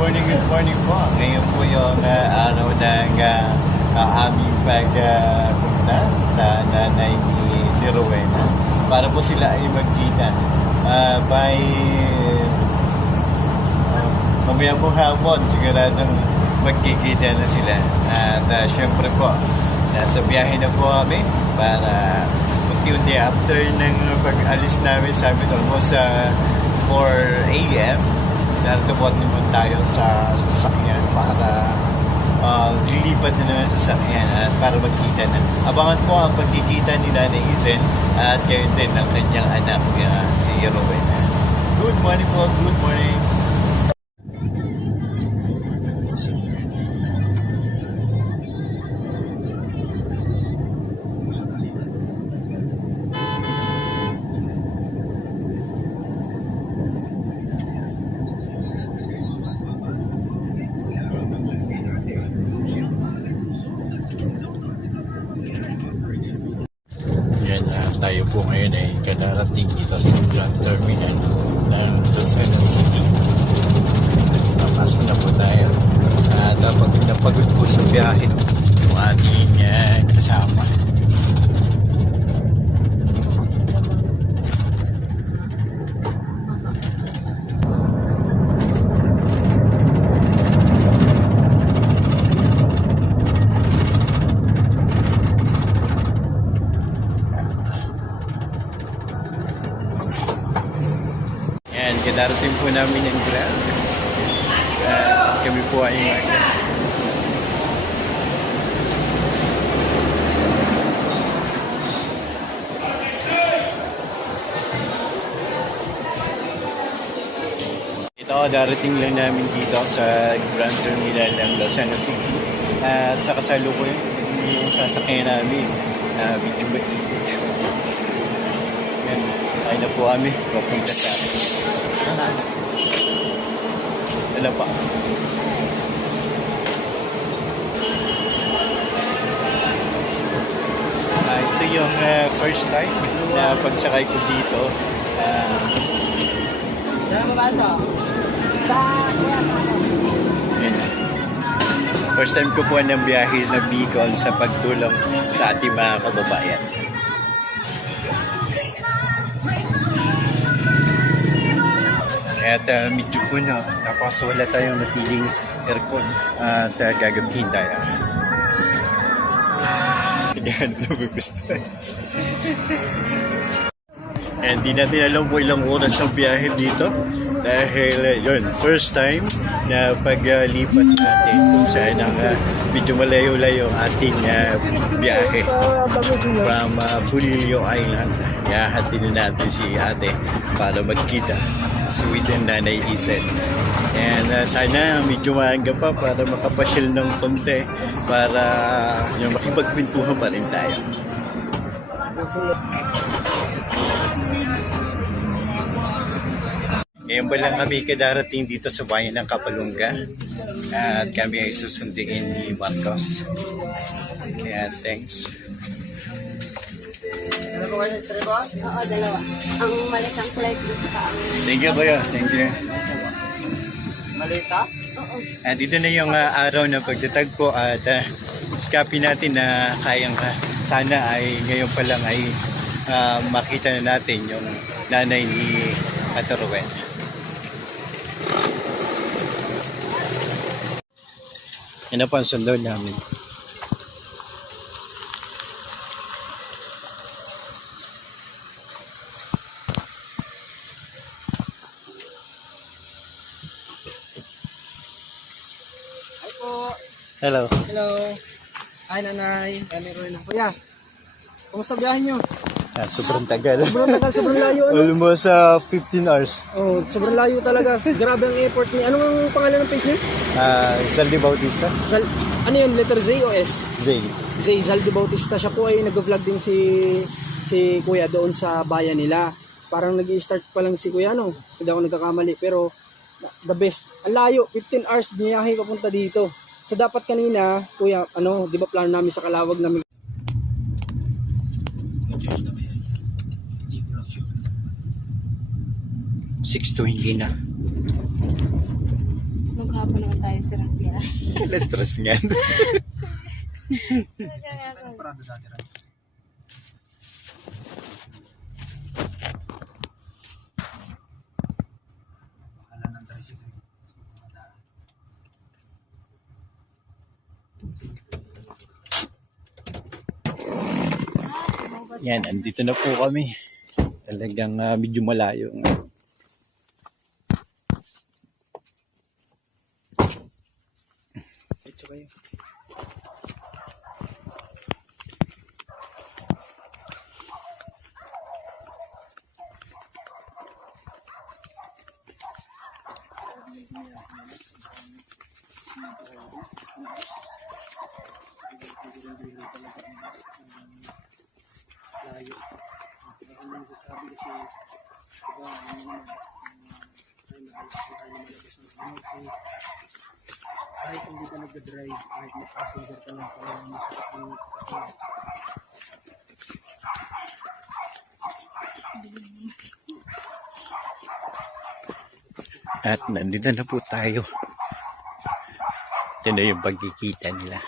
morning, good morning po. Ngayon po yung uh, araw ng uh, uh, aming pagpunta sa nanay ni, ni Rowena para po sila ay magkita. Uh, by uh, mamaya po hapon, siguradong magkikita na sila. At uh, syempre po, nasa biyahe na po kami para unti-unti after ng pag-alis namin sa amin almost uh, 4 a.m. Narito po naman tayo sa sasakyan para uh, lilipat na naman sa sasakyan at para magkita na. Abangan po ang pagkikita ni Nanay Izen at kayo din ng kanyang anak uh, si Rowena. Good morning po, good morning. Yan, ah, tayo po ngayon ay kadarating dito sa Grand Terminal ng Angeles City. Papasok na po tayo. Uh, pag napagod po sa biyahe, yung ating ah, kasama. Yan, kadarating po namin yung Grand. At kami po ay Ito, darating lang namin dito sa Grand Terminal ng Los Angeles City. At sa kasalukuyan, yung sasakyan namin na medyo mainit. Yan, tayo na po kami. Papunta sa Wala pa. Ah, ito yung ah, first time na pagsakay ko dito. Yan. First time ko po ng biyahe na Bicol sa pagtulong sa ating mga kababayan. At uh, medyo po na, tapos wala tayong napiling aircon at uh, gagabihin tayo. Yan, nabibisto. And di natin alam po ilang oras ang biyahe dito. Dahil uh, yun, first time na paglipat natin kung saan ang uh, medyo malayo-layo ating uh, biyahe from uh, Pulilio Island. Yahatin na natin si ate para magkita Within Nanay Isen. And uh, sana medyo maaga pa para makapasyal ng konti para yung makipagpintuhan pa rin tayo. Ngayon pa lang kami kadarating dito sa bayan ng Kapalungga at kami ay susundiin ni Marcos. Kaya thanks. Oo, dalawa. Ang malit ang flight dito ka ang... Thank you kuya. Thank you. Malita? Oo. At dito na yung ah, araw ng pagtatagpo at uh, copy natin na kayang ah, sana ay ngayon pa lang ay ah, makita na natin yung nanay ni Kataruwen. Yan na po ang sundo namin. Hello. Hello. Ay, nanay. Nanay Roy na. Kuya, kumusta biyahe nyo? Ah, sobrang tagal. Sobrang tagal, sobrang layo. Ano? Almost ah, 15 hours. Oh, sobrang layo talaga. Grabe ang effort ni. Ano ang pangalan ng page niyo? Ah, Zaldi Bautista? Zal ano yun? Letter Z o S? Zay. Zay Zaldi Bautista. Siya po ay nag-vlog din si si Kuya doon sa bayan nila. Parang nag start pa lang si Kuya, no? Hindi ako nagkakamali. Pero, the best. Ang layo. 15 hours biyahe papunta dito. So, dapat kanina, Kuya, ano, di ba plano namin sa Kalawag namin 6 to hindi na. Maghapon naman tayo sa Rapia. Letras nga. Parado dati rin. Yan, andito na po kami. Talagang ah, medyo malayo. Ito kayo. kahit hindi ka nag-drive, kahit mag-passenger ka lang pala, masakit yung At nandito na po tayo. Ito na yung pagkikita nila.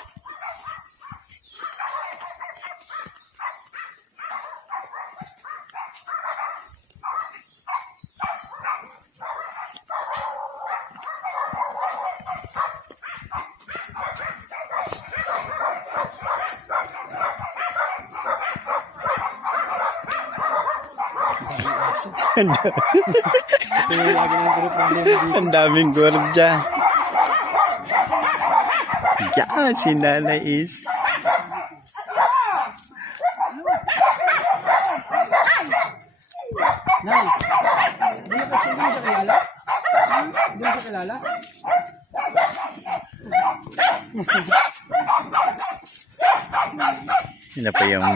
Ito yung lagi ng group problema dito. Ang daming gordya. Yan, si Nanay is. Nay, hindi mo kasi hindi siya kilala? Hindi siya kilala? Sila pa yung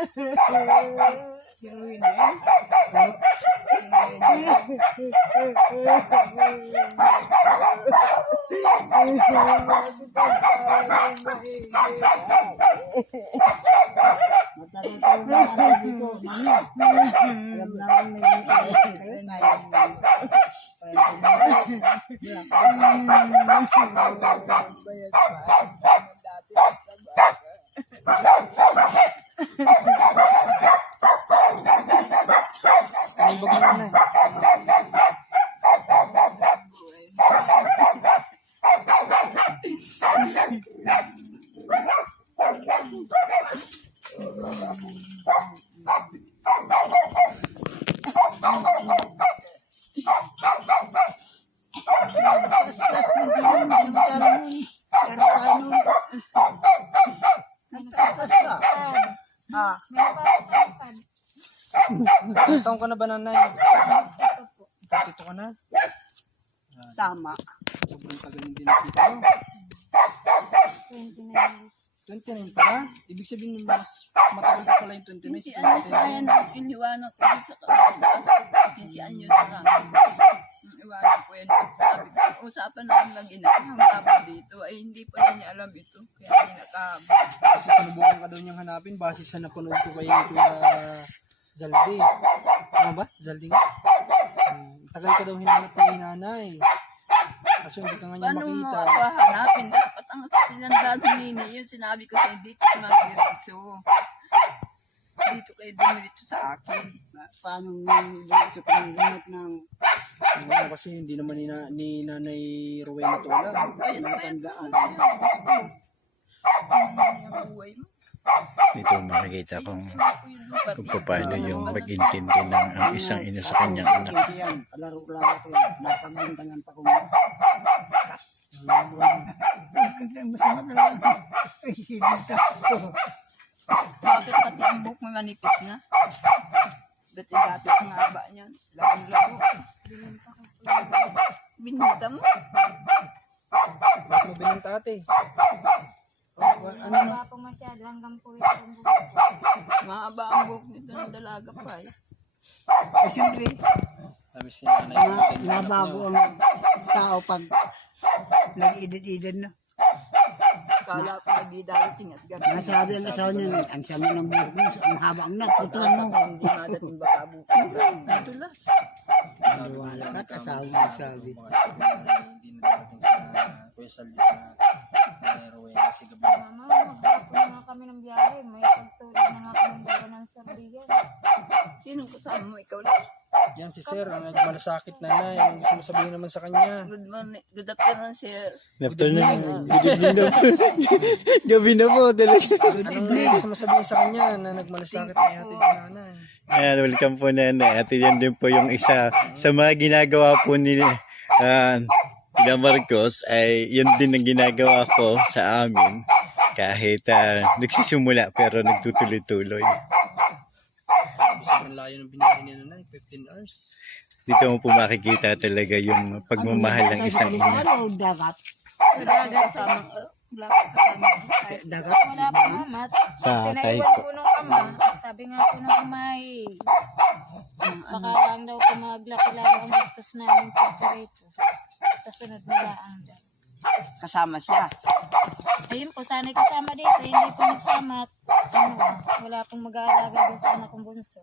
mag ah, nanay. Ay, bag mo na. Ilang taong ka na ba nanay? Dito ka na? Tama. Sobrang tagal hindi nakita mo. 29 pa na? Ibig sabihin mas matagal pa pala yung 29. Hindi, ano sa ayan, iniwanan ko dito sa. Hindi anyo sa kanan. Iwanan ko yan. Usapan namin ng ina. Ang tama dito. Ay, hindi pa niya alam ito. Kaya hindi nakahaba. Kasi sinubukan ka daw niyang hanapin base sa napanood ko kay Kuya Zaldi. Ano ba? Zaldi nga? Hmm, tagal ka daw hinanap ni nanay. Kaso hindi ka nga niya Paano mo makita. pahanapin? Dapat ang sinandaan ni Nini yun. Sinabi ko sa'yo, dito sa mga diretso. Dito kayo dumiretso sa akin. Paano mo sa pangganap ng Oo, kasi hindi naman ni, na, ni nanay Rowena to alam. Ayun, matandaan? Ang buhay mo. Dito makikita kung, kung paano yung mag-intindi ng ang isang ina sa kanyang anak. Bakit pati ang buhok mo manipis na? Dati dati ang haba niyan. Labang-labo. Binuta mo? Bakit mo binenta ate? Ano ba po masyado hanggang po yung buhok. Mahaba ang buhok nito pa eh. Eh, siyempre, Sabi si nanay. na, nabago ang tao pag nag-edit-edit na. Kala ko nagdidarating at gano'n. Nasabi ang asawa niya, ang sama ng buhok mo, ang haba ang natutuan mo. Hindi nadating baka buhok. Nadulas. Wala ka, asawa mo sabi. Hindi na darating sa Kuya Saldi sa Nairobi kasi gabi. Mama, na nga kami ng biyahe. May pagtulog na nga kami dalawa ng sardiyan. Sinong kasama mo? Ikaw lang. Yan si Sir, ang nagmalasakit na na. Yung gusto mo sabihin naman sa kanya. Good morning. Good afternoon, sir. Afternoon. Good evening na po. Gabi na po talaga. Anong gusto mo sabihin sa kanya na nagmalasakit na yata si nanay? Ayan, welcome po nanay. At yan din po yung isa sa mga ginagawa po ni uh, Ida Marcos ay yun din ang ginagawa ko sa amin. Kahit uh, nagsisimula pero nagtutuloy-tuloy. Sobrang layo ng nanay, 15 hours. Dito mo po makikita talaga yung pagmamahal ng isang ina. Ano, dagat? Dagat kasama. Black kasama. Dagat? Wala pa mamat. Sa kahit Pinaiwan po nung ama. Sabi nga po ng umay. Baka lang daw po maglaki-lalo ang gastos namin po rito. Sa sunod na laang. Kasama siya. Ayun po, sana'y kasama dito. Hindi po nagsama. Ano, wala pong mag-aalaga din sa anak kong bunso.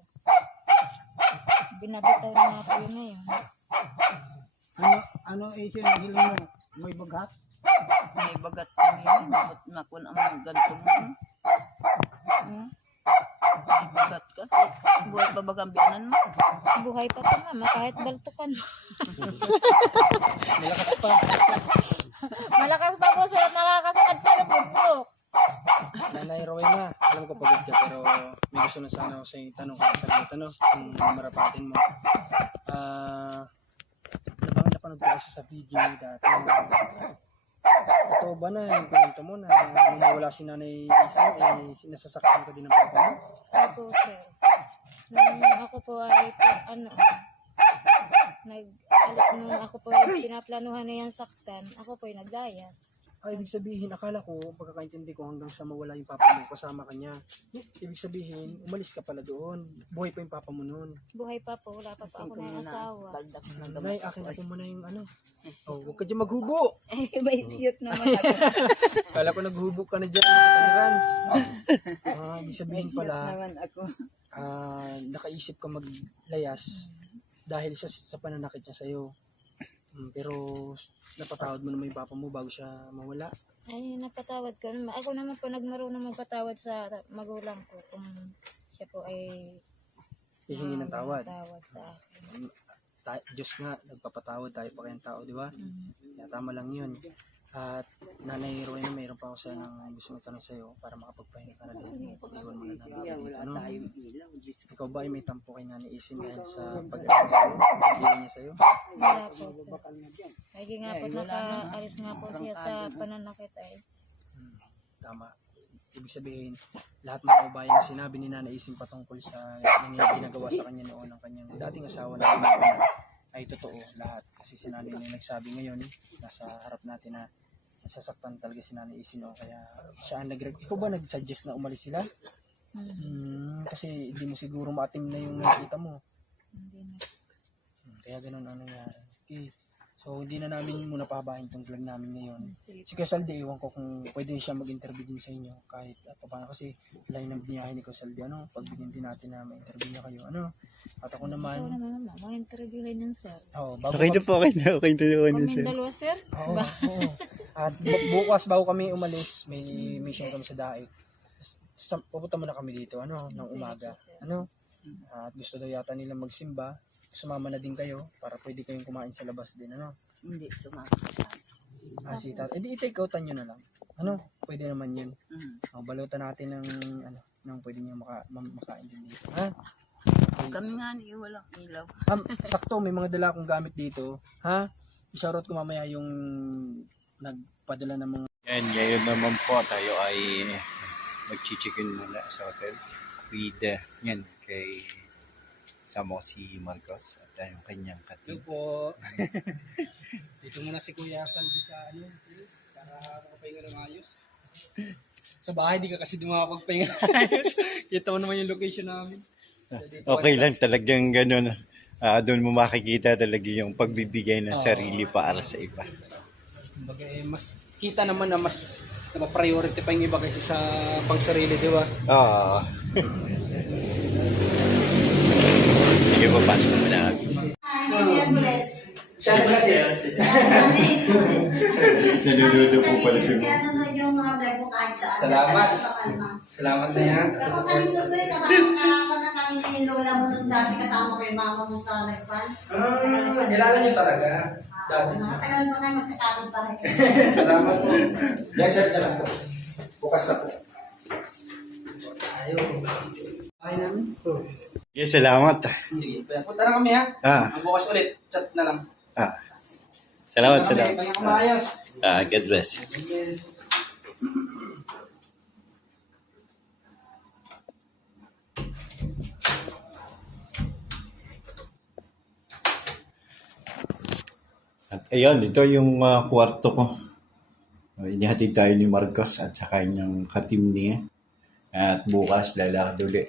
Binabitaw na po yun ngayon. Ano, ano eh siya nagilang mo? May bagat? May bagat kami yun. Ba't nakon ang mga ganito mo? hmm? Hmm? May bagat ka. Buhay pa bagang mo? Buhay pa po mama, kahit baltukan. Malakas pa. Malakas pa po sila nakakasakad pa ng bundok. Nanay Rowena, alam ko pagod ka pero may gusto na sana ako sa tanong kung sa tanong kung marapatin mo. Ah, napang napanood ko kasi sa video dati. Totoo ba na yung kwento mo na nung nawala si Nanay Isa, eh, sinasasaktan ka din ng papa mo? Opo, sir. Nung ako po ay ano, nag, alam, nung ako po ay pinaplanuhan na yan saktan, ako po ay nagdaya. Ay, ibig sabihin, akala ko, pagkakaintindi ko hanggang sa mawala yung papa mo, kasama ka niya. Ibig sabihin, umalis ka pala doon. Buhay pa yung papa mo noon. Buhay pa po, wala pa po ako ng asawa. Baldak na Nay, akin ako muna yung ano. Oh, huwag ka dyan maghubo. Eh, may cute naman ako. Kala ko naghubo ka na dyan, makita ni Rans. Ah, ibig sabihin pala, naman ako. ah, nakaisip ka maglayas dahil sa, sa pananakit niya sa'yo. Mm, pero napatawad mo naman yung papa mo bago siya mawala. Ay, napatawad ko. Ako naman po nagmarunong magpatawad sa magulang ko kung siya po ay Hihingi ng tawad. tawad sa akin. Ta- Diyos nga, nagpapatawad tayo pa kayong tao, di ba? Kaya tama lang yun. At nanay Rowena, mayroon pa ako sa gusto ng tanong sa'yo para makapagpahinga ka na din. Pag-iwan mo na natin. Ano? Ikaw ba ay may tampo kay nanay Isin dahil sa pag-iwan sa'yo? Pag-iwan niya sa'yo? Wala po, sir. Lagi nga po nakaalis nga po siya sa pananakit ay. Hmm, tama. Ibig sabihin, lahat ng kababayan na sinabi ni Nanay Isin patungkol sa nangyayari ginagawa sa kanya noon ng kanyang dating asawa na ginawa na ay totoo lahat. Kasi si Nanay na nagsabi ngayon, nasa harap natin na nasasaktan talaga si Nanay Isin o kaya siya ang nag Ikaw ba nag-suggest na umalis sila? Hmm, kasi hindi mo siguro maatim na yung nakita mo. Hindi na. Hmm, kaya ganun ang nangyari. Okay. So, hindi na namin muna pahabahin itong vlog namin ngayon. Si Casaldi, iwan ko kung pwede siya mag-interview din sa inyo kahit at paano kasi lain ng biniyahe ni Casaldi, ano, pagbigyan din natin na ma-interview niya kayo, ano. At ako naman, Ikaw naman mama, mga interviewin yan sir. oh, bago Okay na po, okay na. Okay na po. Kami dalawa sir. Oo, oo. At bu- bukas bago kami umalis, may mission kami sa daig. Sa, pupunta muna kami dito, ano, ng umaga. Ano? At gusto daw yata nila magsimba. Sumama na din kayo para pwede kayong kumain sa labas din, ano. Hindi, sumakit. Ah, si tat. Eh di i-take outan nyo na lang. Ano? Pwede naman yun. Mm. Oh, balutan natin ng ano, ng pwede nyo maka, ma- makain din dito. Ha? Kami nga ni walang ilaw. Um, sakto, may mga dala akong gamit dito. Ha? I-shoutout ko mamaya yung nagpadala ng mga Yan, ngayon naman po tayo ay mag-chicken muna sa hotel with uh, yan kay Samo si Marcos at yung kanyang Hello kating. po. Dito muna si Kuya Salvi sa ano, para makapahinga ng ayos. Sa bahay, di ka kasi di makapagpahinga ng ayos. Kita mo naman yung location namin. Okay lang talagang ganun. Ah, doon mo makikita talaga yung pagbibigay ng sarili para sa iba. Kumbaga, eh, mas kita naman na mas priority pa yung iba kasi sa pangsarili, di ba? Ah. Sige, papasok mo na. Siya na kasi. Nanunood po pala si Mo. Nanonood yung mga vlog mo kahit saan. Salamat. Salamat na yan sa Kapag support. kami tuloy, kapag na kami ni Lola mo nung dati kasama ko yung mama mo sa nagpan. Ah, nilala niyo talaga. Dati. Matagal pa kayo magkakapit pa rin. Salamat po. Next set na lang po. Bukas na po. Ayaw. Ay namin. Yes, salamat. Sige, punta na kami ha. Ah, Ang bukas ulit, chat na lang. ah. Salamat, Punta na kami, salamat. Kaya kumayos. Ah, God bless. Yes. At ayun, ito yung ah, kwarto ko. Uh, inihatid tayo ni Marcos at saka yung katim niya. At bukas lalakad uli.